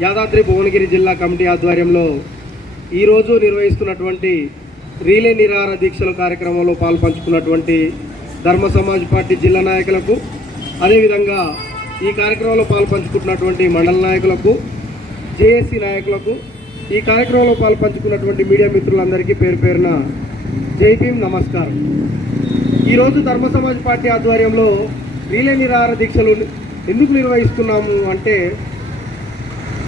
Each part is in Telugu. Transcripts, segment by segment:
యాదాద్రి భువనగిరి జిల్లా కమిటీ ఆధ్వర్యంలో ఈరోజు నిర్వహిస్తున్నటువంటి రీలే నిరాహార దీక్షల కార్యక్రమంలో పాల్పంచుకున్నటువంటి ధర్మ సమాజ్ పార్టీ జిల్లా నాయకులకు అదేవిధంగా ఈ కార్యక్రమంలో పాల్పంచుకుంటున్నటువంటి మండల నాయకులకు జేఏసీ నాయకులకు ఈ కార్యక్రమంలో పాల్పంచుకున్నటువంటి మీడియా మిత్రులందరికీ పేరు పేరున జైభీం నమస్కారం. ఈరోజు ధర్మ సమాజ్ పార్టీ ఆధ్వర్యంలో రీలే నిరాహార దీక్షలు ఎందుకు నిర్వహిస్తున్నాము అంటే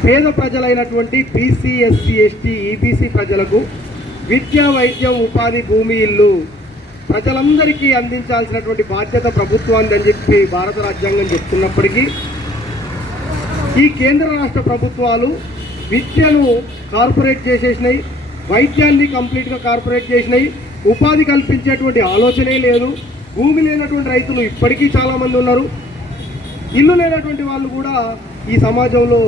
పేద ప్రజలైనటువంటి బీసీ ఎస్సీ ఎస్టీ ఈబీసీ ప్రజలకు విద్య వైద్యం ఉపాధి భూమి ఇల్లు ప్రజలందరికీ అందించాల్సినటువంటి బాధ్యత ప్రభుత్వాన్ని అని చెప్పి భారత రాజ్యాంగం చెప్తున్నప్పటికీ ఈ కేంద్ర రాష్ట్ర ప్రభుత్వాలు విద్యను కార్పొరేట్ చేసేసినాయి వైద్యాన్ని కంప్లీట్గా కార్పొరేట్ చేసినాయి. ఉపాధి కల్పించేటువంటి ఆలోచనే లేదు. భూమి లేనటువంటి రైతులు ఇప్పటికీ చాలామంది ఉన్నారు. ఇల్లు లేనటువంటి వాళ్ళు కూడా ఈ సమాజంలో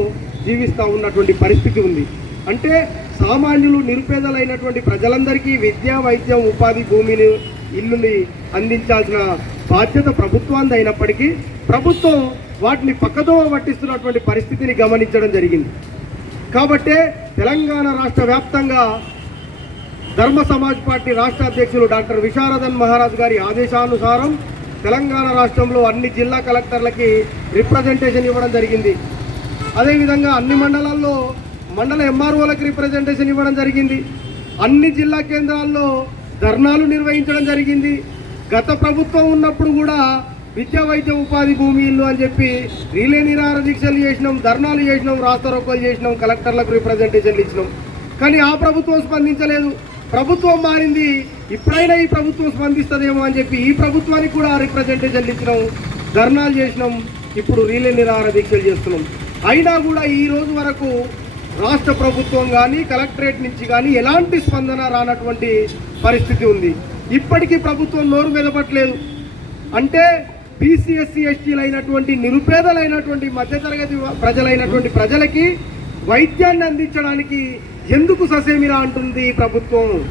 జీవిస్తూ ఉన్నటువంటి పరిస్థితి ఉంది. అంటే సామాన్యులు నిరుపేదలైనటువంటి ప్రజలందరికీ విద్య వైద్యం ఉపాధి భూమిని ఇల్లుని అందించాల్సిన బాధ్యత ప్రభుత్వాన్ని అయినప్పటికీ ప్రభుత్వం వాటిని పక్కదోవ పట్టిస్తున్నటువంటి పరిస్థితిని గమనించడం జరిగింది. కాబట్టే తెలంగాణ రాష్ట్ర వ్యాప్తంగా ధర్మ సమాజ్ పార్టీ రాష్ట్ర అధ్యక్షులు డాక్టర్ విశారదన్ మహారాజ్ గారి ఆదేశానుసారం తెలంగాణ రాష్ట్రంలో అన్ని జిల్లా కలెక్టర్లకి రిప్రజెంటేషన్ ఇవ్వడం జరిగింది. అదేవిధంగా అన్ని మండలాల్లో మండల ఎంఆర్ఓలకు రిప్రజెంటేషన్ ఇవ్వడం జరిగింది. అన్ని జిల్లా కేంద్రాల్లో ధర్నాలు నిర్వహించడం జరిగింది. గత ప్రభుత్వం ఉన్నప్పుడు కూడా విద్యా వైద్య ఉపాధి భూమి ఇల్లు అని చెప్పి రిలే నిరాహార దీక్షలు చేసినాం ధర్నాలు చేసినాం రాస్తారోకోలు చేసినాం కలెక్టర్లకు రిప్రజెంటేషన్లు ఇచ్చినాం. కానీ ఆ ప్రభుత్వం స్పందించలేదు. ప్రభుత్వం మారింది. ఇప్పుడైనా ఈ ప్రభుత్వం స్పందిస్తుందేమో అని చెప్పి ఈ ప్రభుత్వానికి కూడా రిప్రజెంటేషన్లు ఇచ్చినాం ధర్నాలు చేసినాం. ఇప్పుడు రీలే నిరాహార దీక్షలు చేస్తున్నాం. అయినా కూడా ఈ రోజు వరకు రాష్ట్ర ప్రభుత్వం కానీ కలెక్టరేట్ నుంచి కానీ ఎలాంటి స్పందన రానటువంటి పరిస్థితి ఉంది. ఇప్పటికీ ప్రభుత్వం నోరు వెదపట్లేదు అంటే బీసీఎస్సీ ఎస్టీలైనటువంటి నిరుపేదలైనటువంటి మధ్యతరగతి ప్రజలైనటువంటి ప్రజలకి వైద్యాన్ని అందించడానికి ఎందుకు ససేమిరా అంటుంది ప్రభుత్వం?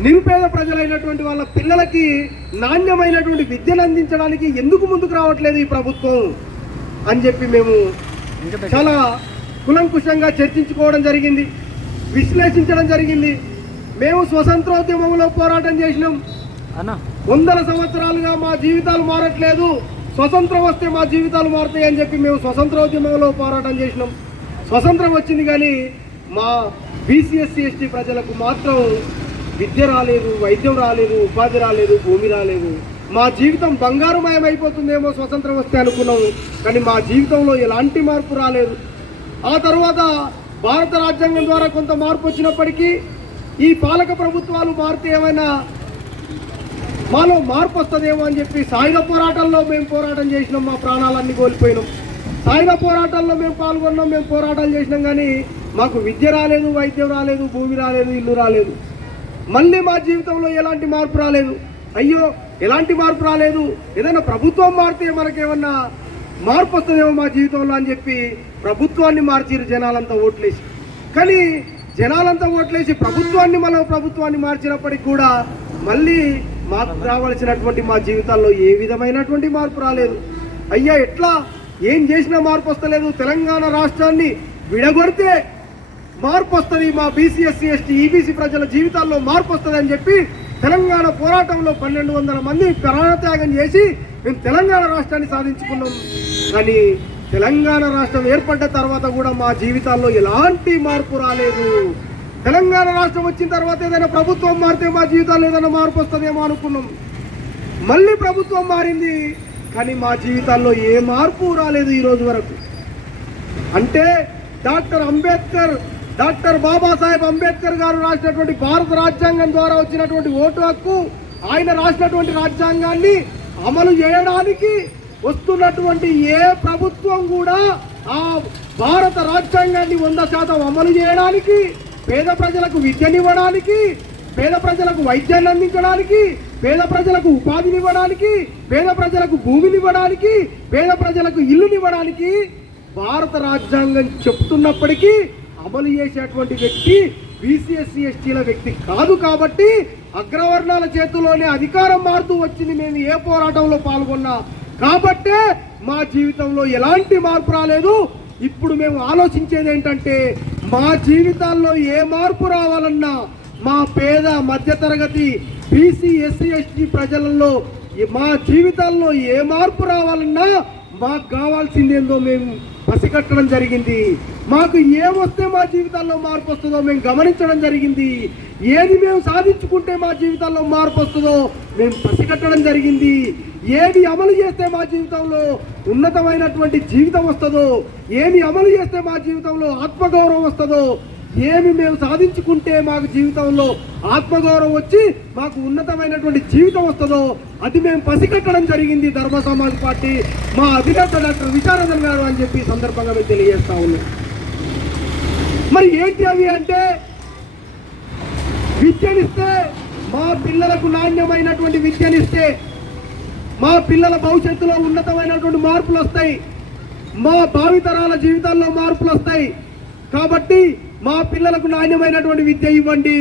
నిరుపేద ప్రజలైనటువంటి వాళ్ళ పిల్లలకి నాణ్యమైనటువంటి విద్యను అందించడానికి ఎందుకు ముందుకు రావట్లేదు ఈ ప్రభుత్వం? అని చెప్పి మేము చాలా కులంకుశంగా చర్చించుకోవడం జరిగింది విశ్లేషించడం జరిగింది. మేము స్వతంత్రోద్యమంలో పోరాటం చేసినాం. వందల సంవత్సరాలుగా మా జీవితాలు మారట్లేదు. స్వతంత్రం వస్తే మా జీవితాలు మారుతాయి అని చెప్పి మేము స్వతంత్రోద్యమంలో పోరాటం చేసినాం. స్వతంత్రం వచ్చింది కానీ మా బీసీఎస్సీ ఎస్టీ ప్రజలకు మాత్రం విద్య రాలేదు వైద్యం రాలేదు ఉపాధి రాలేదు భూమి రాలేదు. మా జీవితం బంగారుమయం అయిపోతుందేమో స్వతంత్రం వస్తే అనుకున్నాం కానీ మా జీవితంలో ఎలాంటి మార్పు రాలేదు. ఆ తర్వాత భారత రాజ్యాంగం ద్వారా కొంత మార్పు వచ్చినప్పటికీ ఈ పాలక ప్రభుత్వాలు మారితే ఏమైనా మాలో మార్పు వస్తుందేమో అని చెప్పి సాయుధ పోరాటంలో మేము పోరాటం చేసినాం మా ప్రాణాలన్నీ కోల్పోయినాం. సాయుధ పోరాటంలో మేము పాల్గొన్నాం మేము పోరాటాలు చేసినాం కానీ మాకు విద్య రాలేదు వైద్యం రాలేదు భూమి రాలేదు ఇల్లు రాలేదు. మళ్ళీ మా జీవితంలో ఎలాంటి మార్పు రాలేదు. అయ్యో ఎలాంటి మార్పు రాలేదు? ఏదైనా ప్రభుత్వం మారితే మనకేమన్నా మార్పు వస్తుందేమో మా జీవితంలో అని చెప్పి ప్రభుత్వాన్ని మార్చిరు జనాలంతా ఓట్లేసి. కానీ జనాలంతా ఓట్లేసి ప్రభుత్వాన్ని మనం ప్రభుత్వాన్ని మార్చినప్పటికి కూడా మళ్ళీ మాకు రావాల్సినటువంటి మా జీవితాల్లో ఏ విధమైనటువంటి మార్పు రాలేదు. అయ్యా ఎట్లా? ఏం చేసినా మార్పు వస్తలేదు. తెలంగాణ రాష్ట్రాన్ని విడగొడితే మార్పు వస్తుంది మా బీసీఎస్సీ ఎస్టీ ఈబీసీ ప్రజల జీవితాల్లో మార్పు వస్తుంది అని చెప్పి తెలంగాణ పోరాటంలో పన్నెండు వందల మంది ప్రాణత్యాగం చేసి మేము తెలంగాణ రాష్ట్రాన్ని సాధించుకున్నాం. కానీ తెలంగాణ రాష్ట్రం ఏర్పడ్డ తర్వాత కూడా మా జీవితాల్లో ఎలాంటి మార్పు రాలేదు. తెలంగాణ రాష్ట్రం వచ్చిన తర్వాత ఏదైనా ప్రభుత్వం మారితే మా జీవితాల్లో ఏదైనా మార్పు వస్తుందేమో అనుకున్నాం. మళ్ళీ ప్రభుత్వం మారింది కానీ మా జీవితాల్లో ఏ మార్పు రాలేదు ఈరోజు వరకు. అంటే డాక్టర్ అంబేద్కర్ డాక్టర్ బాబాసాహెబ్ అంబేద్కర్ గారు రాసినటువంటి భారత రాజ్యాంగం ద్వారా వచ్చినటువంటి ఓటు హక్కు ఆయన రాసినటువంటి రాజ్యాంగాన్ని అమలు చేయడానికి వస్తున్నటువంటి ఏ ప్రభుత్వం కూడా ఆ భారత రాజ్యాంగాన్ని వంద శాతం అమలు చేయడానికి పేద ప్రజలకు విద్యనివ్వడానికి పేద ప్రజలకు వైద్యాన్ని అందించడానికి పేద ప్రజలకు ఉపాధినివ్వడానికి పేద ప్రజలకు భూమినివ్వడానికి పేద ప్రజలకు ఇల్లునివ్వడానికి భారత రాజ్యాంగం చెప్తున్నప్పటికీ అమలు చేసేటువంటి వ్యక్తి బీసీఎస్సీ ఎస్టీల వ్యక్తి కాదు కాబట్టి అగ్రవర్ణాల చేతిలోనే అధికారం మారుతూ వచ్చింది. మేము ఏ పోరాటంలో పాల్గొన్నా కాబట్టే మా జీవితంలో ఎలాంటి మార్పు రాలేదు. ఇప్పుడు మేము ఆలోచించేది ఏంటంటే మా జీవితాల్లో ఏ మార్పు రావాలన్నా మా పేద మధ్యతరగతి బీసీ ఎస్సీ ఎస్టీ ప్రజలలో మా జీవితాల్లో ఏ మార్పు రావాలన్నా మాకు కావాల్సిందేందో మేము పసిగట్టడం జరిగింది. మాకు ఏమొస్తే మా జీవితాల్లో మార్పు వస్తుందో మేము గమనించడం జరిగింది. ఏది మేము సాధించుకుంటే మా జీవితాల్లో మార్పు వస్తుందో మేము పసిగట్టడం జరిగింది. ఏది అమలు చేస్తే మా జీవితంలో ఉన్నతమైనటువంటి జీవితం వస్తుందో ఏమి అమలు చేస్తే మా జీవితంలో ఆత్మగౌరవం వస్తుందో ఏమి మేము సాధించుకుంటే మాకు జీవితంలో ఆత్మగౌరవం వచ్చి మాకు ఉన్నతమైనటువంటి జీవితం వస్తుందో అది మేము పసిగట్టడం జరిగింది ధర్మ సమాజ్ పార్టీ. మా అధినేత డాక్టర్ విశారదన్ గారు అని చెప్పి సందర్భంగా మేము తెలియజేస్తా ఉన్నాం. మరి ఏంటి అవి అంటే విద్యనిస్తే మా పిల్లలకు నాణ్యమైనటువంటి విద్యనిస్తే మా పిల్లల భవిష్యత్తులో ఉన్నతమైనటువంటి మార్పులు వస్తాయి మా భావితరాల జీవితాల్లో మార్పులు వస్తాయి కాబట్టి మా పిల్లలకు నాణ్యమైనటువంటి విద్య ఇవ్వండి.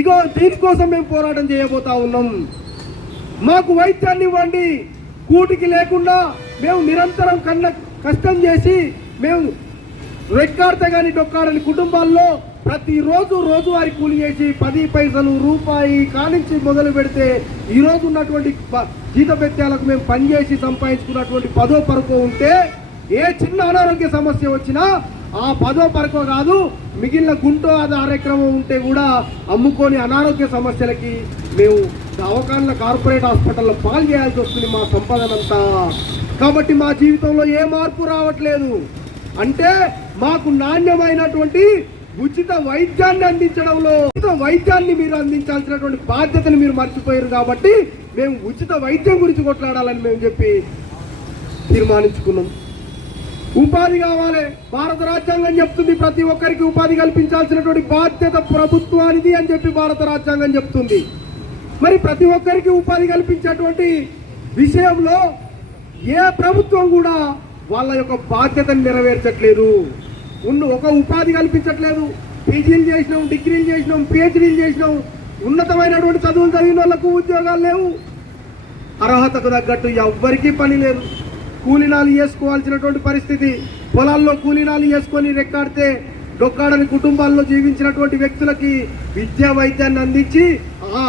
ఇగో దీనికోసం మేము పోరాటం చేయబోతా ఉన్నాం. మాకు వైద్యాన్ని ఇవ్వండి. కూటికి లేకుండా మేము నిరంతరం కన్న కష్టం చేసి మేము రెక్కాడితే కానీ డొక్కాడని కుటుంబాల్లో ప్రతిరోజు రోజువారి కూలి చేసి పది పైసలు రూపాయి కానించి మొదలు పెడితే ఈరోజు ఉన్నటువంటి జీత జీతభత్యాలకు మేము పనిచేసి సంపాదించుకున్నటువంటి పదో పరుకో ఉంటే ఏ చిన్న అనారోగ్య సమస్య వచ్చినా ఆ పదో పరకో కాదు మిగిలిన గుంటో అది కార్యక్రమం ఉంటే కూడా అమ్ముకొని అనారోగ్య సమస్యలకి మేము అవకాశం కార్పొరేట్ హాస్పిటల్లో పాలు చేయాల్సి వస్తుంది మా సంపాదనంతా. కాబట్టి మా జీవితంలో ఏ మార్పు రావట్లేదు. అంటే మాకు నాణ్యమైనటువంటి ఉచిత వైద్యాన్ని అందించడంలో ఉచిత వైద్యాన్ని మీరు అందించాల్సినటువంటి బాధ్యతను మీరు మర్చిపోయారు కాబట్టి మేము ఉచిత వైద్యం గురించి కొట్లాడాలని మేము చెప్పి తీర్మానించుకున్నాం. ఉపాధి కావాలి. భారత రాజ్యాంగం చెప్తుంది ప్రతి ఒక్కరికి ఉపాధి కల్పించాల్సినటువంటి బాధ్యత ప్రభుత్వానిది అని చెప్పి భారత రాజ్యాంగం చెప్తుంది. మరి ప్రతి ఒక్కరికి ఉపాధి కల్పించేటువంటి విషయంలో ఏ ప్రభుత్వం కూడా వాళ్ళ యొక్క బాధ్యతను నెరవేర్చట్లేదు. ఉన్న ఒక ఉపాధి కల్పించట్లేదు. పీజీలు చేసినాం డిగ్రీలు చేసినాం పిహెచ్డీలు చేసినాం. ఉన్నతమైనటువంటి చదువులు చదివిన వాళ్ళకు ఉద్యోగాలు లేవు. అర్హతకు తగ్గట్టు ఎవ్వరికీ పని లేదు. కూలినాలు చేసుకోవాల్సినటువంటి పరిస్థితి. పొలాల్లో కూలినాలు చేసుకొని రెక్కాడితే డొక్కాడని కుటుంబాల్లో జీవించినటువంటి వ్యక్తులకి విద్యా వైద్యాన్ని అందించి ఆ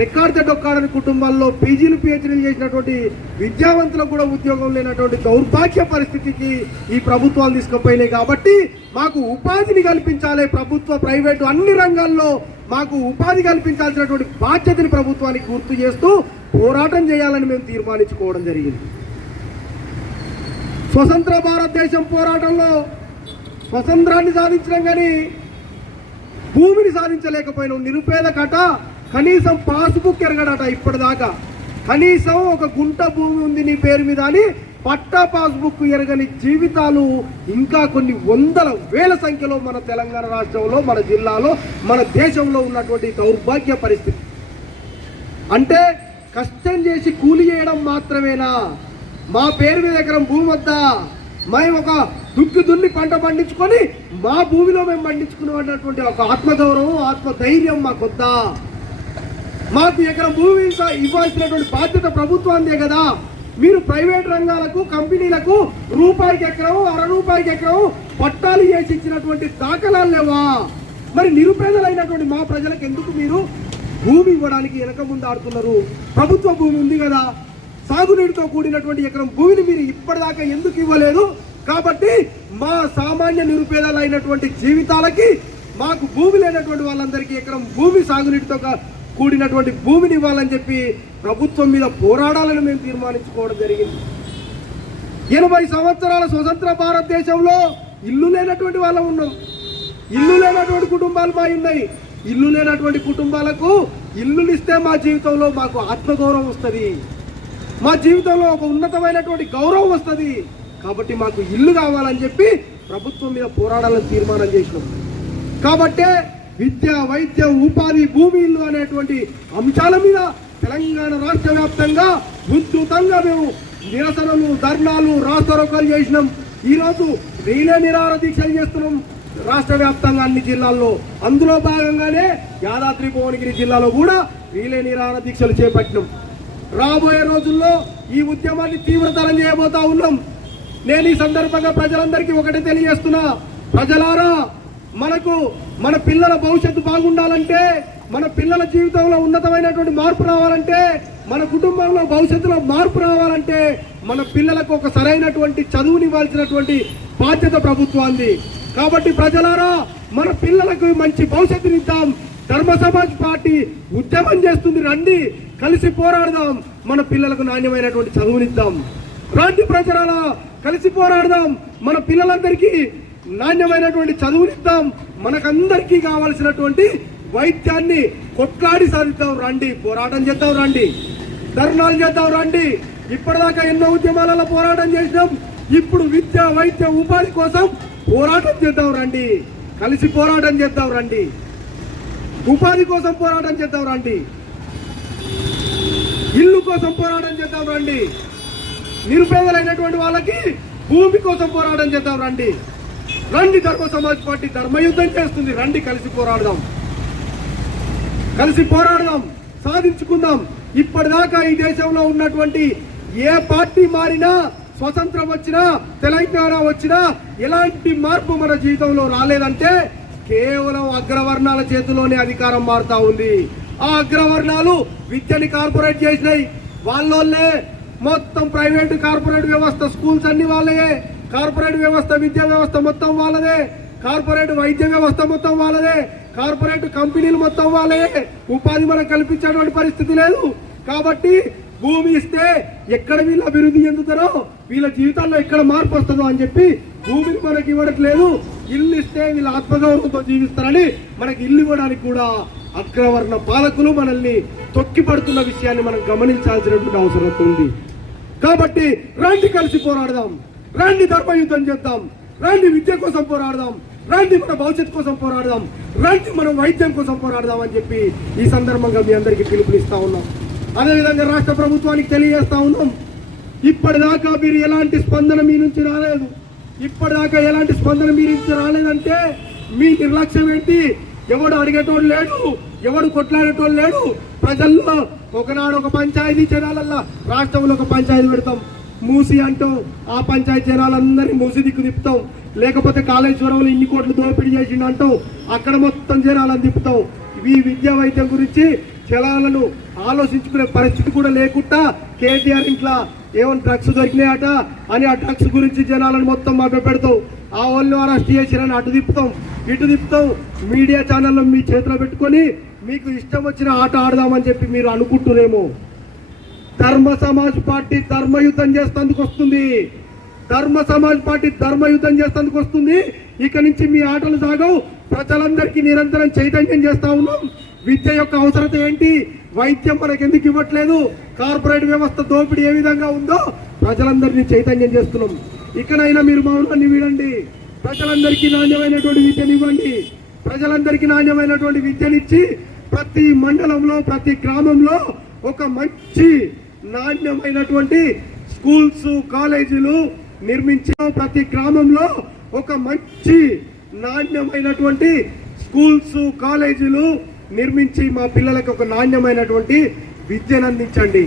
రెక్కాడితే డొక్కాడని కుటుంబాల్లో పీజీలు పిహెచ్డీలు చేసినటువంటి విద్యావంతులకు కూడా ఉద్యోగం లేనటువంటి దౌర్భాగ్య పరిస్థితికి ఈ ప్రభుత్వాలు తీసుకుపోయినాయి కాబట్టి మాకు ఉపాధిని కల్పించాలి ప్రభుత్వ ప్రైవేటు అన్ని రంగాల్లో మాకు ఉపాధి కల్పించాల్సినటువంటి బాధ్యతని ప్రభుత్వానికి గుర్తు చేస్తూ పోరాటం చేయాలని మేము తీర్మానించుకోవడం జరిగింది. స్వతంత్ర భారతదేశం పోరాటంలో స్వతంత్రాన్ని సాధించడం కానీ భూమిని సాధించలేకపోయినాం. నిరుపేద కట కనీసం పాస్బుక్ ఎరగడట ఇప్పటిదాకా. కనీసం ఒక గుంట భూమి ఉంది నీ పేరు మీద అని పట్టా పాస్బుక్ ఎరగని జీవితాలు ఇంకా కొన్ని వందల వేల సంఖ్యలో మన తెలంగాణ రాష్ట్రంలో మన జిల్లాలో మన దేశంలో ఉన్నటువంటి దౌర్భాగ్య పరిస్థితి. అంటే కష్టం చేసి కూలి చేయడం మాత్రమేనా? మా పేరు మీద ఎకరం భూమి వద్దా మేము ఒక దుక్కి దున్ని పంట పండించుకొని మా భూమిలో మేము పండించుకునేటటువంటి ఒక ఆత్మగౌరవం ఆత్మ ధైర్యం మాకు వద్దా. మాకు ఎకరం భూమి ఇవ్వాల్సినటువంటి బాధ్యత ప్రభుత్వాందే కదా. మీరు ప్రైవేట్ రంగాలకు కంపెనీలకు రూపాయికి ఎకరం అర రూపాయికి ఎకరం పట్టాలు చేసి ఇచ్చినటువంటి దాఖలాలు లేవా? మరి నిరుపేదలైనటువంటి మా ప్రజలకు ఎందుకు మీరు భూమి ఇవ్వడానికి వెనక ముందు ఆడుతున్నారు? ప్రభుత్వ భూమి ఉంది కదా. సాగునీటితో కూడినటువంటి ఎకరం భూమిని మీరు ఇప్పటిదాకా ఎందుకు ఇవ్వలేదు? కాబట్టి మా సామాన్య నిరుపేదలైనటువంటి జీవితాలకి మాకు భూమి లేనటువంటి వాళ్ళందరికీ ఎకరం భూమి సాగునీటితో కూడినటువంటి భూమిని ఇవ్వాలని చెప్పి ప్రభుత్వం మీద పోరాడాలని మేము తీర్మానించుకోవడం జరిగింది. ఎనభై సంవత్సరాల స్వతంత్ర భారతదేశంలో ఇల్లు లేనటువంటి వాళ్ళం ఉన్నాం. ఇల్లు లేనటువంటి కుటుంబాలు మా ఉన్నాయి. ఇల్లు లేనటువంటి కుటుంబాలకు ఇల్లులు ఇస్తే మా జీవితంలో మాకు ఆత్మగౌరవం వస్తుంది. మా జీవితంలో ఒక ఉన్నతమైనటువంటి గౌరవం వస్తుంది. కాబట్టి మాకు ఇల్లు కావాలని చెప్పి ప్రభుత్వం మీద పోరాడాలని తీర్మానం చేసినాం. కాబట్టే విద్య వైద్యం ఉపాధి భూమి ఇల్లు అనేటువంటి అంశాల మీద తెలంగాణ రాష్ట్ర వ్యాప్తంగా ఉద్ధృతంగా మేము నిరసనలు ధర్నాలు రాస్తారోకాలు చేసినాం. ఈరోజు రీలే నిరాహార దీక్షలు చేస్తున్నాం రాష్ట్ర వ్యాప్తంగా అన్ని జిల్లాల్లో. అందులో భాగంగానే యాదాద్రి భువనగిరి జిల్లాలో కూడా రీలే నిరాహార దీక్షలు చేపట్టినాం. రాబోయే రోజుల్లో ఈ ఉద్యమాన్ని తీవ్రతరం చేయబోతా ఉన్నాం. నేను ఈ సందర్భంగా ప్రజలందరికీ ఒకటి తెలియజేస్తున్నా. ప్రజలారా మనకు మన పిల్లల భవిష్యత్తు బాగుండాలంటే మన పిల్లల జీవితంలో ఉన్నతమైనటువంటి మార్పు రావాలంటే మన కుటుంబంలో భవిష్యత్తులో మార్పు రావాలంటే మన పిల్లలకు ఒక సరైనటువంటి చదువునివ్వాల్సినటువంటి బాధ్యత ప్రభుత్వాన్ని కాబట్టి ప్రజలారా మన పిల్లలకు మంచి భవిష్యత్తునిద్దాం. ధర్మ సమాజ్ పార్టీ ఉద్యమం చేస్తుంది. రండి కలిసి పోరాడదాం. మన పిల్లలకు నాణ్యమైనటువంటి చదువునిద్దాం. రండి ప్రజల కలిసి పోరాడదాం. మన పిల్లలందరికీ నాణ్యమైనటువంటి చదువునిద్దాం. మనకందరికీ కావలసినటువంటి వైద్యాన్ని కొట్లాడి సాధిద్దాం. రండి పోరాటం చేద్దాం రండి. ధర్నాలు చేద్దాం రండి. ఇప్పటిదాకా ఎన్నో ఉద్యమాలలో పోరాటం చేసినాం. ఇప్పుడు విద్య వైద్య ఉపాధి కోసం పోరాటం చేద్దాం రండి. కలిసి పోరాటం చేద్దాం రండి. ఉపాధి కోసం పోరాటం చేద్దాం రండి. ఇల్లు కోసం పోరాటం చేద్దాం రండి. నిరుపేదలైనటువంటి వాళ్ళకి భూమి కోసం పోరాటం చేద్దాం రండి. రండి ధర్మ సమాజ్ పార్టీ ధర్మయుద్ధం చేస్తుంది. రండి కలిసి పోరాడదాం. కలిసి పోరాడదాం. సాధించుకుందాం. ఇప్పటిదాకా ఈ దేశంలో ఉన్నటువంటి ఏ పార్టీ మారినా స్వతంత్రం వచ్చినా తెలంగాణ వచ్చినా ఎలాంటి మార్పు మన జీవితంలో రాలేదంటే కేవలం అగ్రవర్ణాల చేతిలోనే అధికారం మారుతా ఉంది. ఆ అగ్రవర్ణాలు విద్యని కార్పొరేట్ చేసినాయి. వాళ్ళోళ్ళే మొత్తం ప్రైవేట్ కార్పొరేట్ వ్యవస్థ స్కూల్స్ అన్ని వాళ్ళయే. కార్పొరేట్ వ్యవస్థ విద్యా వ్యవస్థ మొత్తం వాళ్ళదే. కార్పొరేట్ వైద్య వ్యవస్థ మొత్తం వాళ్ళదే. కార్పొరేట్ కంపెనీలు మొత్తం వాళ్ళే ఉపాధి మనకు కల్పించేటువంటి పరిస్థితి లేదు. కాబట్టి భూమి ఇస్తే ఎక్కడ వీళ్ళు అభివృద్ధి చెందుతారో వీళ్ళ జీవితాల్లో ఎక్కడ మార్పు వస్తుందో అని చెప్పి భూమిని మనకి ఇవ్వట్లేదు. ఇల్లు ఇస్తే వీళ్ళు ఆత్మగౌరవంతో జీవిస్తారని మనకి ఇల్లు ఇవ్వడానికి కూడా అగ్రవర్ణ పాలకులు మనల్ని తొక్కిపడుతున్న విషయాన్ని మనం గమనించాల్సినటువంటి అవసరం ఉంది. కాబట్టి రాండి కలిసి పోరాడదాం. రాండి ధర్మయుద్ధం చేద్దాం. రండి విద్య కోసం పోరాడదాం. రండి మన భవిష్యత్ కోసం పోరాడదాం. రాండి మనం వైద్యం కోసం పోరాడదాం అని చెప్పి ఈ సందర్భంగా మీ అందరికీ పిలుపునిస్తా ఉన్నాం. అదేవిధంగా రాష్ట్ర ప్రభుత్వానికి తెలియజేస్తా ఉన్నాం. ఇప్పటిదాకా మీరు ఎలాంటి స్పందన మీ నుంచి రాలేదు. ఇప్పటిదాకా ఎలాంటి స్పందన మీరు ఇచ్చి రాలేదంటే మీ నిర్లక్ష్యం ఏంటి? ఎవడు అడిగేటోడు లేడు ఎవడు కొట్లాడేటోడు లేడు. ప్రజల్లో ఒకనాడు ఒక పంచాయతీ జనాలల్లా రాష్ట్రంలో ఒక పంచాయతీ పెడతాం. మూసి అంటాం. ఆ పంచాయతీ జనాలందరినీ మూసి దిక్కు తిప్పుతాం. లేకపోతే కాళేశ్వరంలో ఇన్ని కోట్లు దోపిడీ చేసిండు అంటాం. అక్కడ మొత్తం జనాలను తిప్పుతాం. ఈ విద్యా వైద్యం గురించి జనాలను ఆలోచించుకునే పరిస్థితి కూడా లేకుండా కేటీఆర్ ఇంట్లో ఏమైనా డ్రగ్స్ దొరికినాయట? అని ఆ డ్రగ్స్ గురించి జనాలను మొత్తం మభ్య పెడతాం ఆ వాళ్ళు అరెస్ట్ చేసిరని అటు తిప్పుతాం ఇటు తిప్పుతాం. మీడియా ఛానల్లో మీ చేతిలో పెట్టుకొని మీకు ఇష్టం వచ్చిన ఆట ఆడదామని చెప్పి మీరు అనుకుంటున్నారేమో ధర్మ సమాజ్ పార్టీ ధర్మయుద్ధం చేస్తందుకు వస్తుంది. ధర్మ సమాజ్ పార్టీ ధర్మయుద్ధం చేస్తేందుకు వస్తుంది. ఇక నుంచి మీ ఆటలు సాగవు. ప్రజలందరికీ నిరంతరం చైతన్యం చేస్తా ఉన్నాం. విద్య యొక్క అవసరత ఏంటి? వైద్యం మనకు ఎందుకు ఇవ్వట్లేదు? కార్పొరేట్ వ్యవస్థ దోపిడీ ఏ విధంగా ఉందో ప్రజలందరినీ చైతన్యం చేస్తున్నాం. ఇకనైనా మీరు మౌనాన్ని వీడండి. ప్రజలందరికీ నాణ్యమైనటువంటి విద్యనివ్వండి ప్రజలందరికీ నాణ్యమైనటువంటి విద్యనిచ్చి ప్రతి మండలంలో ప్రతి గ్రామంలో ఒక మంచి నాణ్యమైనటువంటి స్కూల్స్ కాలేజీలు నిర్మించి ప్రతి గ్రామంలో ఒక మంచి నాణ్యమైనటువంటి స్కూల్స్ కాలేజీలు నిర్మించి మా పిల్లలకు ఒక నాణ్యమైనటువంటి విద్యను అందించండి.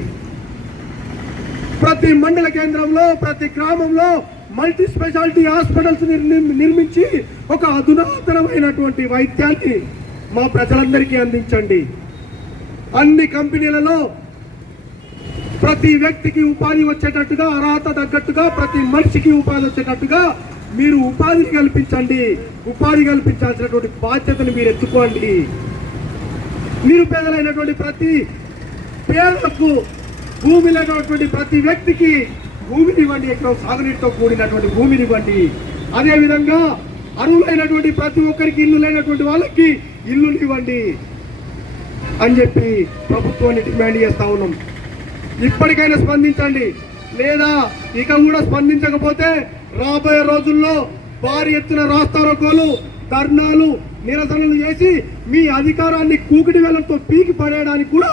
ప్రతి మండల కేంద్రంలో ప్రతి గ్రామంలో మల్టీ స్పెషాలిటీ హాస్పిటల్స్ నిర్మించి ఒక అధునాతనమైనటువంటి వైద్యాన్ని మా ప్రజలందరికీ అందించండి. అన్ని కంపెనీలలో ప్రతి వ్యక్తికి ఉపాధి వచ్చేటట్టుగా అర్హత తగ్గట్టుగా ప్రతి మనిషికి ఉపాధి వచ్చేటట్టుగా మీరు ఉపాధిని కల్పించండి. ఉపాధి కల్పించాల్సినటువంటి బాధ్యతను మీరు ఎత్తుకోండి. నిరుపేదలైనటువంటి ప్రతి పేదలకు భూమి లేనటువంటి ప్రతి వ్యక్తికి భూమిని ఇవ్వండి ఇక్కడ సాగునీటితో కూడినటువంటి భూమిని ఇవ్వండి. అదేవిధంగా అరువులైనటువంటి ప్రతి ఒక్కరికి ఇల్లు లేనటువంటి వాళ్ళకి ఇల్లుని ఇవ్వండి అని చెప్పి ప్రభుత్వాన్ని డిమాండ్ చేస్తా ఉన్నాం. ఇప్పటికైనా స్పందించండి. లేదా ఇక కూడా స్పందించకపోతే రాబోయే రోజుల్లో భారీ ఎత్తున రాస్తారోకోలు ధర్నాలు నిరసనలు చేసి మీ అధికారాన్ని కూకిటి వేలంతో పీకి పడేయడానికి కూడా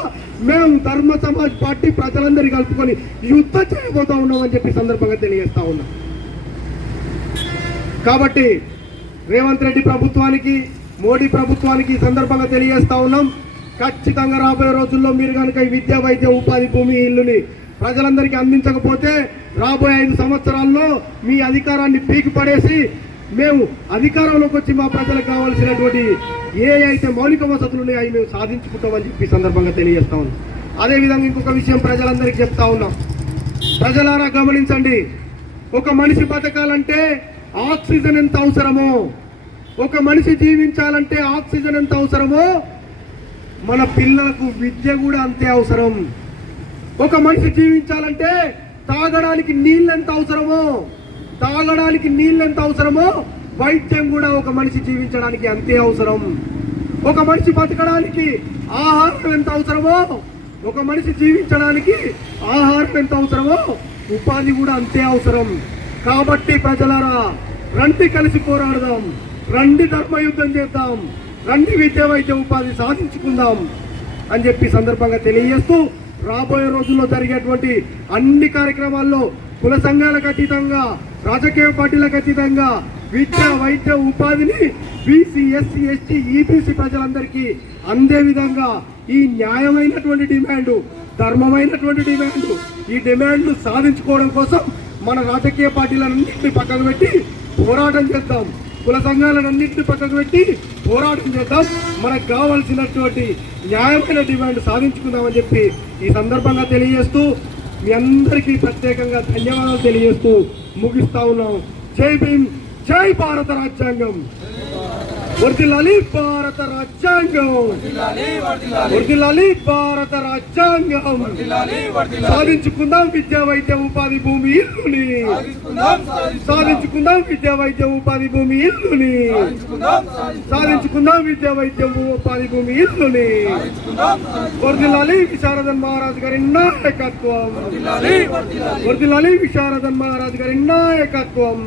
మేము ధర్మ సమాజ్ పార్టీ ప్రజలందరినీ కలుపుకొని యుద్ధం చేయబోతా ఉన్నామని చెప్పి సందర్భంగా తెలియజేస్తా ఉన్నాం. కాబట్టి రేవంత్ రెడ్డి ప్రభుత్వానికి మోడీ ప్రభుత్వానికి ఈ సందర్భంగా తెలియజేస్తా ఉన్నాం. ఖచ్చితంగా రాబోయే రోజుల్లో మీరు కనుక ఈ విద్యా వైద్య ఉపాధి భూమి ఇల్లుని ప్రజలందరికీ అందించకపోతే రాబోయే ఐదు సంవత్సరాల్లో మీ అధికారాన్ని పీకి పడేసి మేము అధికారంలోకి వచ్చి మా ప్రజలకు కావాల్సినటువంటి ఏ అయితే మౌలిక వసతులు ఉన్నాయో అవి మేము సాధించుకుంటామని చెప్పి ఈ సందర్భంగా తెలియజేస్తా ఉన్నాం. అదేవిధంగా ఇంకొక విషయం ప్రజలందరికీ చెప్తా ఉన్నాం. ప్రజలారా గమనించండి ఒక మనిషి బతకాలంటే ఆక్సిజన్ ఎంత అవసరమో ఒక మనిషి జీవించాలంటే ఆక్సిజన్ ఎంత అవసరమో మన పిల్లలకు విద్య కూడా అంతే అవసరం. ఒక మనిషి జీవించాలంటే తాగడానికి నీళ్ళు ఎంత అవసరమో తాగడానికి నీళ్ళు ఎంత అవసరమో వైద్యం కూడా ఒక మనిషి జీవించడానికి అంతే అవసరం. ఒక మనిషి బతకడానికి ఆహారం ఎంత అవసరమో ఒక మనిషి జీవించడానికి ఆహారం ఎంత అవసరమో ఉపాధి కూడా అంతే అవసరం. కాబట్టి ప్రజలారా రండి కలిసి పోరాడదాం. రండి ధర్మయుద్ధం చేద్దాం. రండి విద్య వైద్య ఉపాధి సాధించుకుందాం అని చెప్పి సందర్భంగా తెలియజేస్తూ రాబోయే రోజుల్లో జరిగేటువంటి అన్ని కార్యక్రమాల్లో కుల సంఘాలకు అతీతంగా రాజకీయ పార్టీలకు అతీతంగా విద్య వైద్య ఉపాధిని బీసీ ఎస్సీ ఎస్టీ ఈబీసీ ప్రజలందరికీ అందే విధంగా ఈ న్యాయమైనటువంటి డిమాండ్ ధర్మమైనటువంటి డిమాండ్ ఈ డిమాండ్ సాధించుకోవడం కోసం మన రాజకీయ పార్టీలన్నింటినీ పక్కకు పెట్టి పోరాటం చేద్దాం. కుల సంఘాలన్నింటినీ పక్కకు పెట్టి పోరాటం చేద్దాం. మనకు కావాల్సినటువంటి న్యాయమైన డిమాండ్ సాధించుకుందామని చెప్పి ఈ సందర్భంగా తెలియజేస్తూ మీ అందరికీ ప్రత్యేకంగా ధన్యవాదాలు తెలియజేస్తూ ముగిస్తా ఉన్నాం. జై భీమ్ జై భారత రాజ్యాంగం. వర్దిల్లాలి భారత రాజ్యాంగం. వర్దిల్లాలి భారత రాజ్యాంగం. సాధించుకుందాం విద్యా వైద్య ఉపాధి భూమి ఇల్లుని. సాధించుకుందాం విద్యా వైద్య ఉపాధి భూమి ఇల్లుని. సాధించుకుందాం విద్యా వైద్య ఉపాధి భూమి ఇల్లుని. వర్దిల్లాలి విశారదన్ మహారాజ్ గారి నాయకత్వం. వర్దిల్లాలి విశారదన్ మహారాజ్ గారి నాయకత్వం.